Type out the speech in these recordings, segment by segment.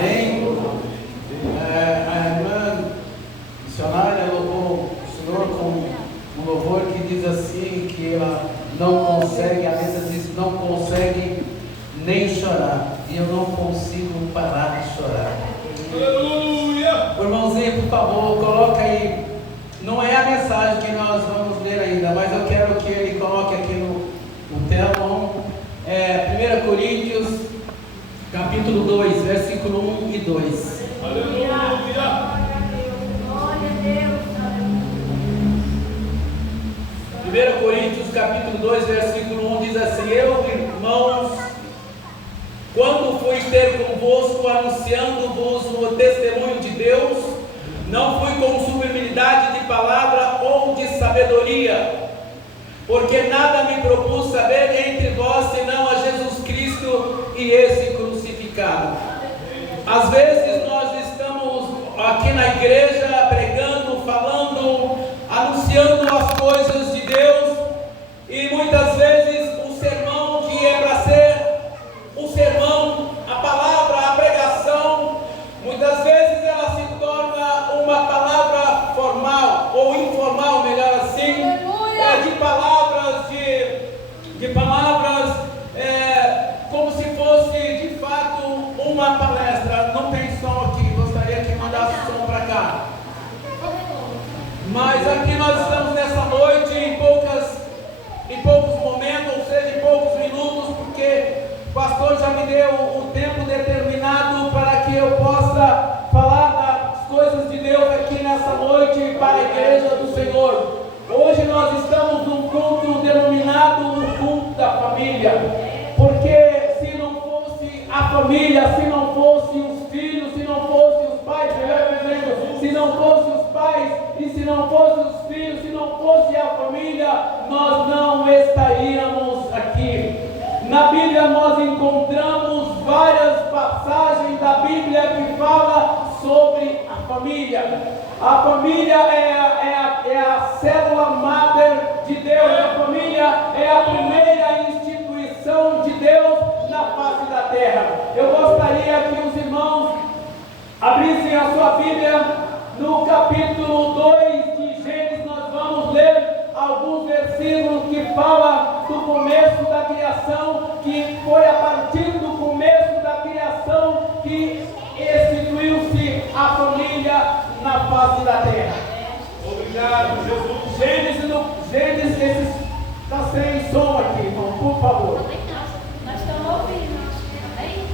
Amém? A irmã missionária louvou o Senhor com um louvor que diz assim, que ela não consegue, a letra diz, não consegue nem chorar. E eu não consigo parar de chorar. Aleluia! Irmãozinho, por favor, coloca aí. Não é a mensagem que nós vamos ler ainda, mas eu quero que ele coloque aqui no telão. 1 Coríntios, capítulo 2, versículo 1 e 2. Aleluia! Glória a Deus. 1 Coríntios, capítulo 2, versículo 1 diz assim: Eu, irmãos, quando fui ter convosco, anunciando-vos o testemunho de Deus, não fui com sublimidade de palavra ou de sabedoria, porque nada me propus saber entre vós, senão a Jesus Cristo e esse crucificado. Às vezes nós estamos aqui na igreja pregando, falando, anunciando as coisas de Deus, e muitas vezes o sermão que é para ser um sermão, a palavra, a pregação, muitas vezes ela se torna uma palavra formal ou informal, melhor assim, de palavras como se fosse de fato uma palestra. Não tem som aqui, gostaria que mandasse som para cá. Mas aqui nós estamos nessa noite em poucos momentos, ou seja, em poucos minutos, porque o pastor já me deu o tempo determinado para que eu possa falar das coisas de Deus aqui nessa noite para a igreja do Senhor. Hoje nós estamos num culto denominado o culto da família, porque se não fosse a família, se não fossem os filhos, se não fossem os pais, melhor dizendo, se não fossem os pais e se não fossem os filhos, se não fosse a família, nós não estaríamos aqui. Na Bíblia nós encontramos várias passagens da Bíblia que fala sobre a família. A família é a célula mother de Deus. A família é a primeira instituição de Deus na face da terra. Eu gostaria que os irmãos abrissem a sua Bíblia no capítulo 2 de Gênesis. Nós vamos ler alguns versículos que falam do começo da criação, que foi a partir do começo da criação que instituiu-se a família na face da terra. Obrigado, Jesus. Gênesis, está sem som aqui, irmão, por favor. Nós estamos ouvindo, amém?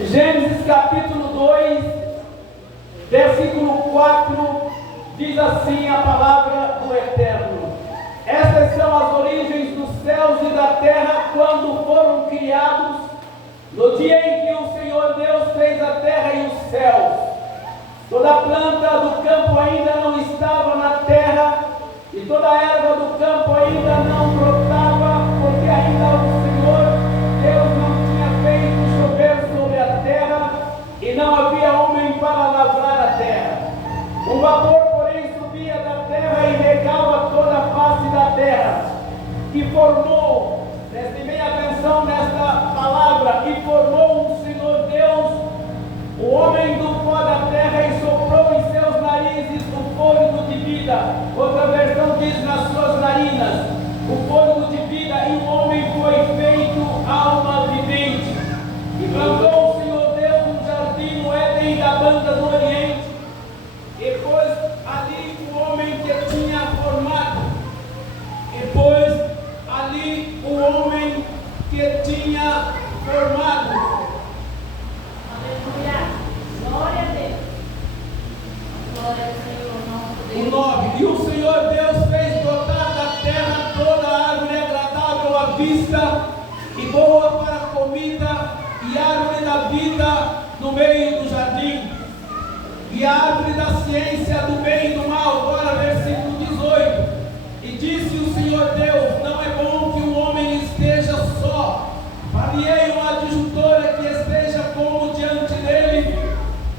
Gênesis capítulo 2, versículo 4, diz assim a palavra do Eterno: Estas são as origens dos céus e da terra quando foram criados, no dia em que o Senhor Deus fez a terra e os céus. Toda planta do campo ainda não estava na terra, e toda a erva do campo ainda não brotava, porque ainda o Senhor Deus não tinha feito chover sobre a terra, e não havia homem para lavrar a terra. O vapor, porém, subia da terra e regava toda a face da terra, que formou, prestem bem atenção nesta palavra, e formou o Senhor Deus o homem do pó da terra e soprou em seus narizes o fôlego de vida. Outra versão diz nas suas narinas, o fôlego de vida, e o homem foi feito alma vivente. E plantou o Senhor Deus um jardim no Éden da banda do Oriente, e pôs ali o homem que tinha formado. E pôs ali o homem que tinha formado. Aleluia. Glória a Deus. Glória ao Senhor, O 9. E o Senhor Deus fez brotar da terra toda árvore agradável à vista e boa para a comida, e árvore da vida no meio do jardim, e a árvore da ciência do bem e do mal. Agora versículo 18. E disse o Senhor Deus: Não é bom que o homem esteja só, farei uma adjutora que esteja como diante dele.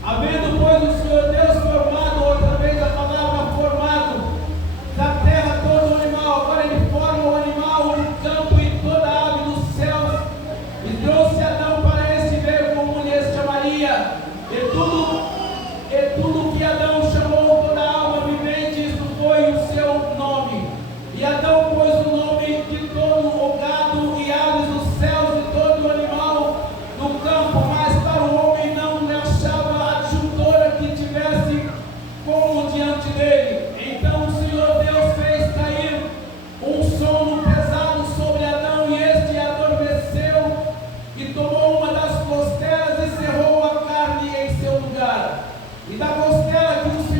Havendo, pois, o Senhor Deus formado, outra vez a palavra formado, da terra todo o animal, agora ele forma o animal, o campo e toda a ave dos céus, e trouxe Adão para este ver como lhes chamaria. E tudo que Adão chamou toda alma vivente, isso foi o seu nome. E Adão pôs o nome de todo o gado e aves dos céus e todo o animal do campo, mas para o homem não lhe achava adjuntora que tivesse como diante dele. Então o Senhor Deus fez cair um sono pesado sobre Adão, e este adormeceu e tomou uma das costelas e cerrou a carne em seu lugar. E da costela que o Senhor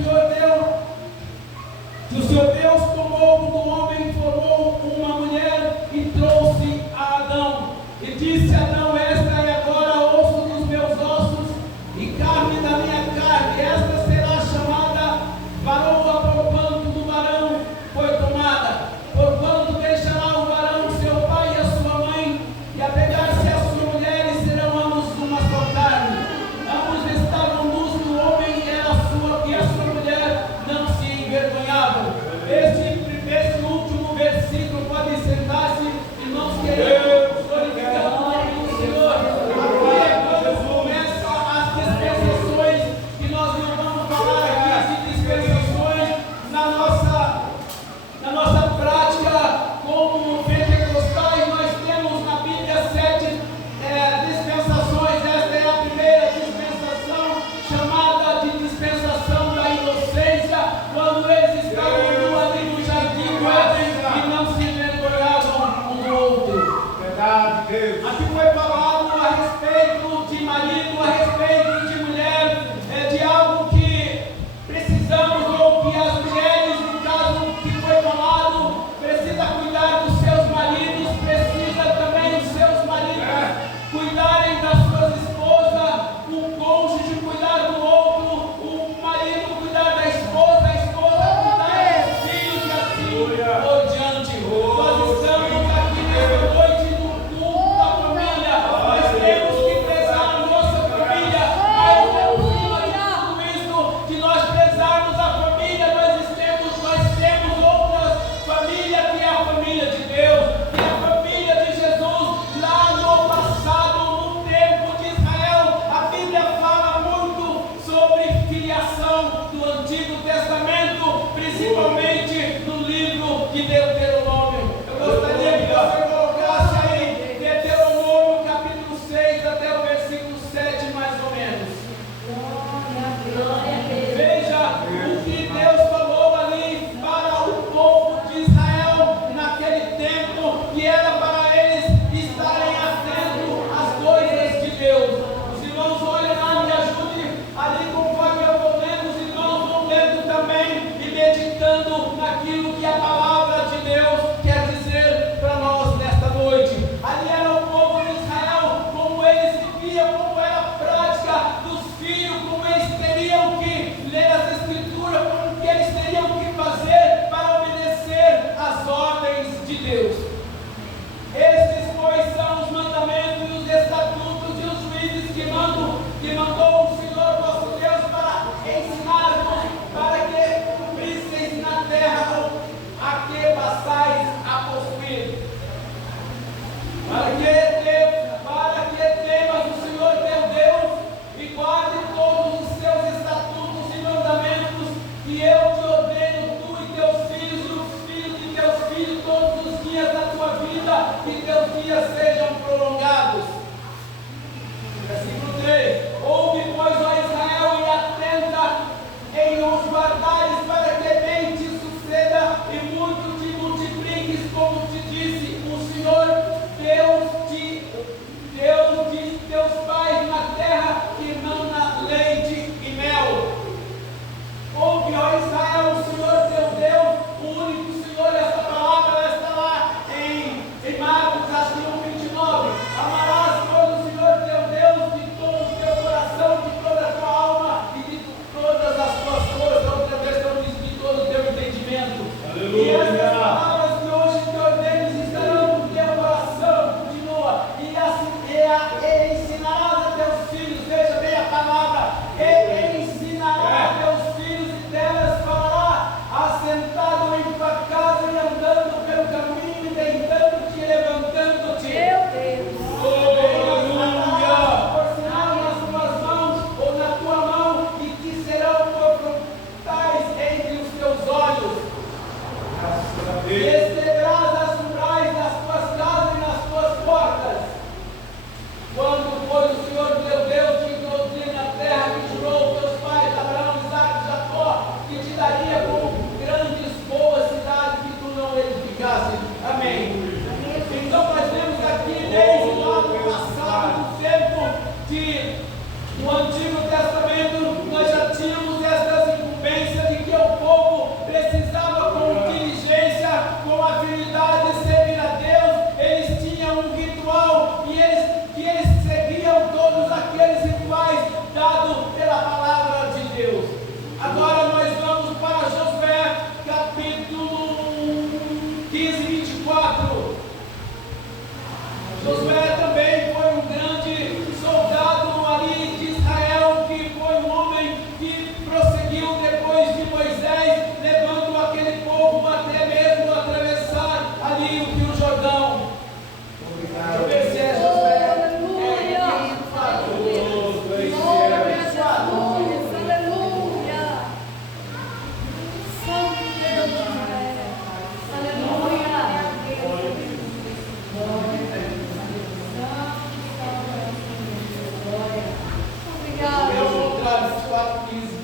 agora, 24:15.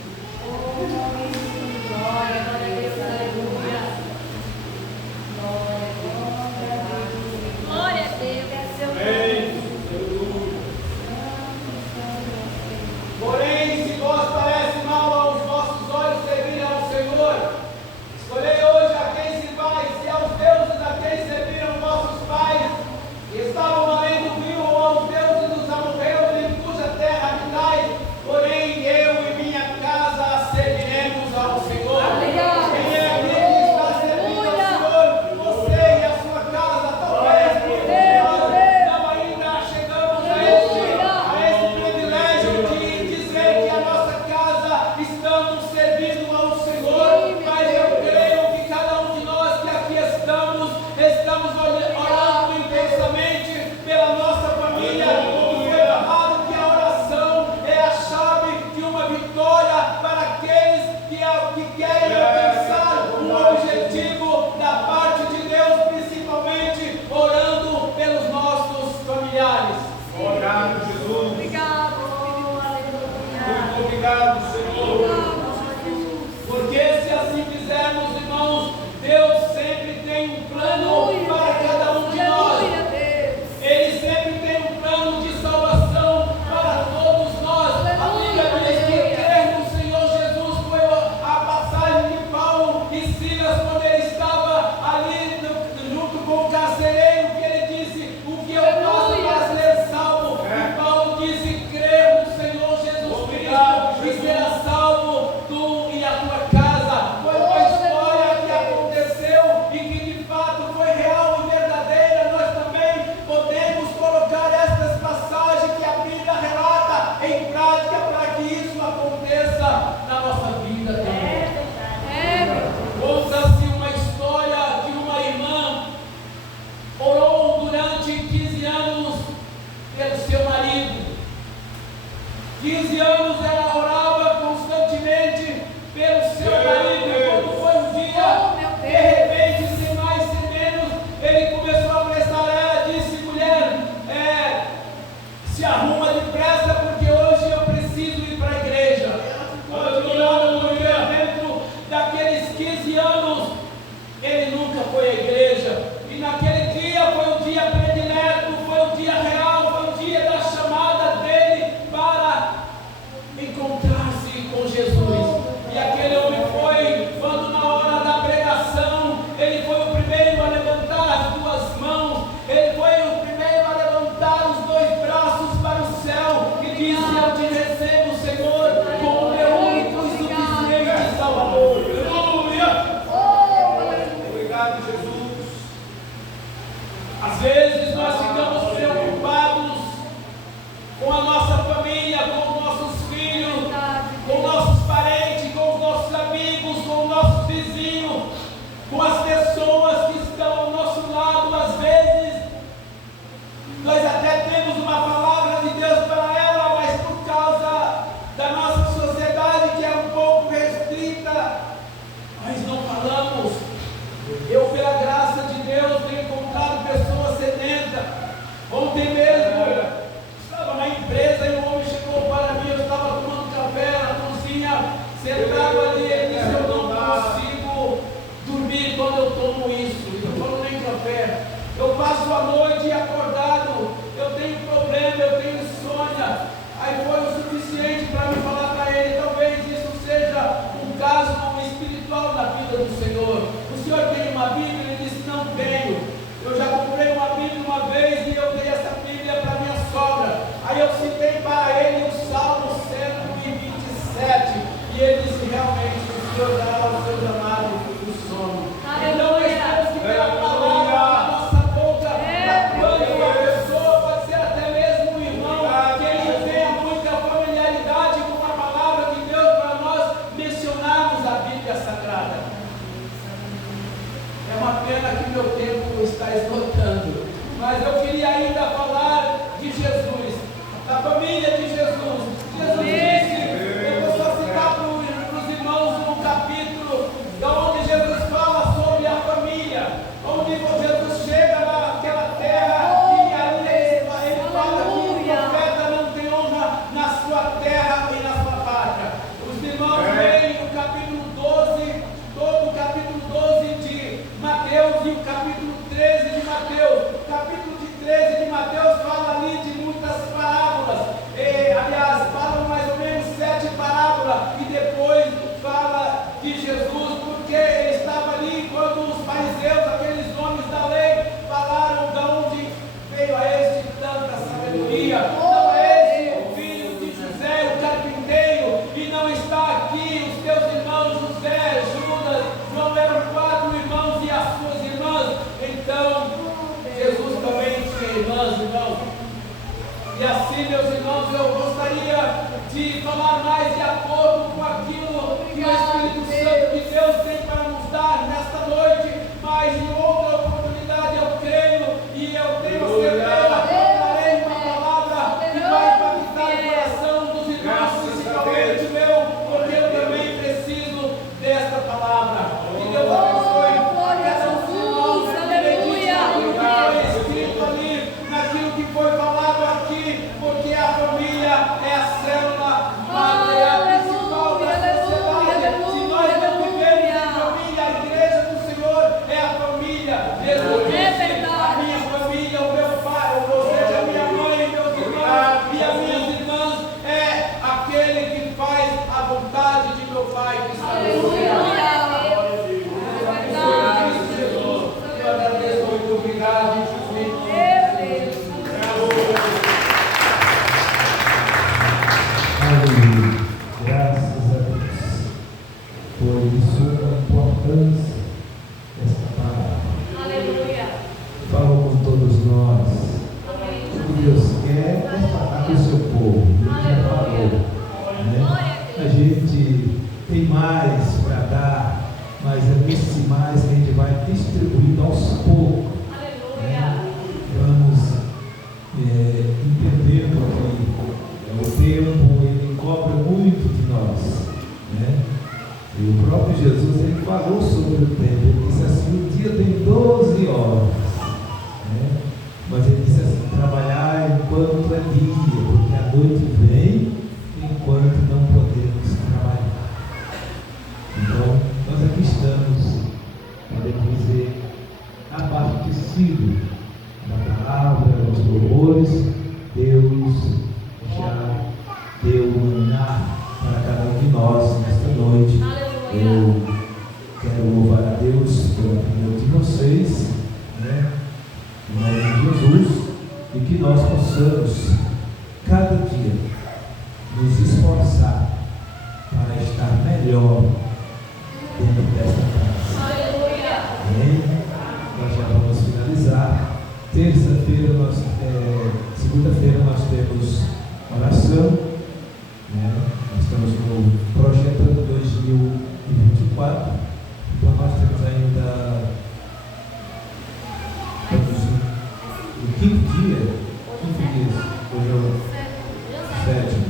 Glória a Deus, aleluia. Glória a Deus, é seu nome. Porém, se vos parece mal aos vossos olhos servir ao Senhor, escolhei hoje a quem sirvais, se aos deuses a quem serviram vossos pais, que estavam valendo vinho, ou aos deuses dos amorreus, em cuja terra habitais. Porém, eu e minha casa serviremos ao Senhor. Quem é aquele que está servindo ao Senhor? Você e a sua casa. Talvez nós não ainda chegamos a esse privilégio de dizer que a nossa casa estamos servindo ao Senhor, mas eu creio que cada um de nós que aqui estamos orando intensamente pela nossa família. Como foi falado que a oração é a chave de uma vitória para aqueles que querem alcançar um objetivo da parte de Deus, principalmente orando pelos nossos familiares. Obrigado, Jesus. Obrigado, Senhor, aleluia. Muito obrigado, Senhor. Porque se assim fizermos, irmãos, Deus sempre tem um plano para cada um de nós. Ele sempre tem um plano de salvação para todos nós. A Bíblia diz que crer no Senhor Jesus foi a passagem de Paulo e Silas quando ele estava ali junto com o carcereiro, que ele disse: o que eu faço para ser salvo? E Paulo disse: crer no Senhor Jesus Cristo e será salvo tu e a tua casa. Foi uma história que aconteceu e que de fato foi real e verdadeira. Nós também podemos colocar estas passagens que a Bíblia relata em prática para que isso aconteça na nossa vida também. Conta-se uma história de uma irmã orou durante 15 anos pelo seu marido. 15 anos ela orava constantemente pelo seu marido. E quando foi um dia, de repente, sem mais sem menos, ele começou a apressar ela e disse: mulher, se arruma depressa, porque hoje eu preciso ir para a igreja. Ela ficou admirada porque dentro daqueles 15 anos ele nunca foi à igreja. E naquele dia foi o dia predileto, foi o dia real, foi o dia da chamada dele para encontrar-se com Jesus. E aquele homem foi, quando na hora da pregação, ele foi o primeiro a levantar as duas mãos, ele foi o primeiro a levantar os dois braços para o céu e disse: eu te recebo, Senhor, como meu único e suficiente Salvador. Aleluia! Obrigado, Jesus. Às vezes nós ficamos preocupados com a nossa família, com os nossos filhos, com os nossos parentes, com os nossos amigos, com os nossos vizinhos, com as pessoas que estão ao nosso lado. Às vezes nós até temos uma palavra de Deus para ela, mas por causa da nossa sociedade, que é um pouco restrita, nós não falamos. Eu, pela graça de Deus, tenho encontrado pessoas sedentas. Ontem mesmo estava na empresa e um homem chegou para mim. Eu estava tomando café na cozinha, sentado ali. Ele disse: eu não consigo dormir quando eu tomo isso. Eu tomo nem café. Eu passo a noite acordado. Eu tenho problema, eu tenho insônia. Aí foi o suficiente para me falar para ele: talvez isso seja um caso espiritual na vida do Senhor. O senhor tem uma Bíblia? Ele disse: não tenho. Eu já comprei uma Bíblia uma vez e eu dei essa Bíblia para minha sogra. Aí eu citei para ele o Salmo 127 e ele disse: realmente o Senhor dá ao seu chamado o sono. Então nós temos que ter a palavra na nossa boca, quando uma pessoa, pode ser até mesmo um irmão, que ele tenha muita familiaridade com a palavra de Deus, para nós mencionarmos a Bíblia Sagrada. É uma pena que meu tempo está esgotando, mas eu queria ainda falar de Jesus, da família de Jesus. Jesus disse, eu vou só citar para os irmãos um capítulo onde Jesus fala sobre a família, onde Jesus chega naquela terra e ali ele fala que o profeta não tem honra na sua terra e na sua pátria. assim, meus irmãos, eu gostaria de falar mais de acordo com aquilo que o Espírito Santo de Deus tem para nos dar nesta noite, mas em outra oportunidade eu creio e eu tenho certeza que eu trarei uma palavra que vai impactar o coração dos irmãos, principalmente meu, porque eu também preciso desta palavra. Que Deus abençoe cada um dos irmãos, medite naquilo que foi escrito ali, naquilo que foi falado aqui, porque a família é a célula matriz principal da sociedade. Se nós não vivemos em família, a igreja do Senhor é a família. Jesus disse: a minha família, o meu pai, ou seja, a minha mãe, meus irmãos e as minhas irmãs, é aquele que faz a vontade de meu Pai que está no céu. Eu agradeço, muito obrigado, Jesus. Aleluia. Graças a Deus por sua importância esta palavra. Aleluia. Falou com todos nós. O que Deus quer é falar com o seu povo. Ele já falou. Né? A gente tem mais para dar, mas é nesse mais que a gente vai distribuindo aos poucos. Aleluia. Vamos entendendo que o tempo ele cobra muito de nós, né? E o próprio Jesus ele falou sobre o tempo. Ele disse assim: o dia tem 12 horas, né? Mas ele disse assim: trabalhar enquanto é dia, porque a noite vem enquanto não podemos trabalhar. Então nós aqui estamos, podemos dizer, abastecidos da palavra, dos louvores. Deus já deu maná para cada um de nós nesta noite. Eu quero louvar a Deus pela vida de vocês, né? Em nome de Jesus, e que nós possamos cada dia nos esforçar para estar melhor dentro desta casa. Amém? Nós já vamos finalizar. Terça-feira, segunda-feira nós temos oração, né? Nós estamos no Projetando 2024, então nós temos ainda, no quinto dia, hoje é o sétimo,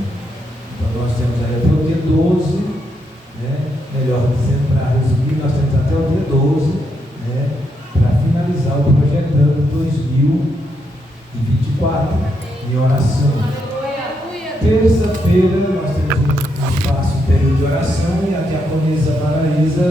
então nós temos aí até o dia 12, né? Melhor dizendo, para resumir, nós temos até o dia 12, né? Para finalizar o Projetando 2024 em oração. Terça-feira nós temos um espaço, um período de oração, e a diaconisa Maraísa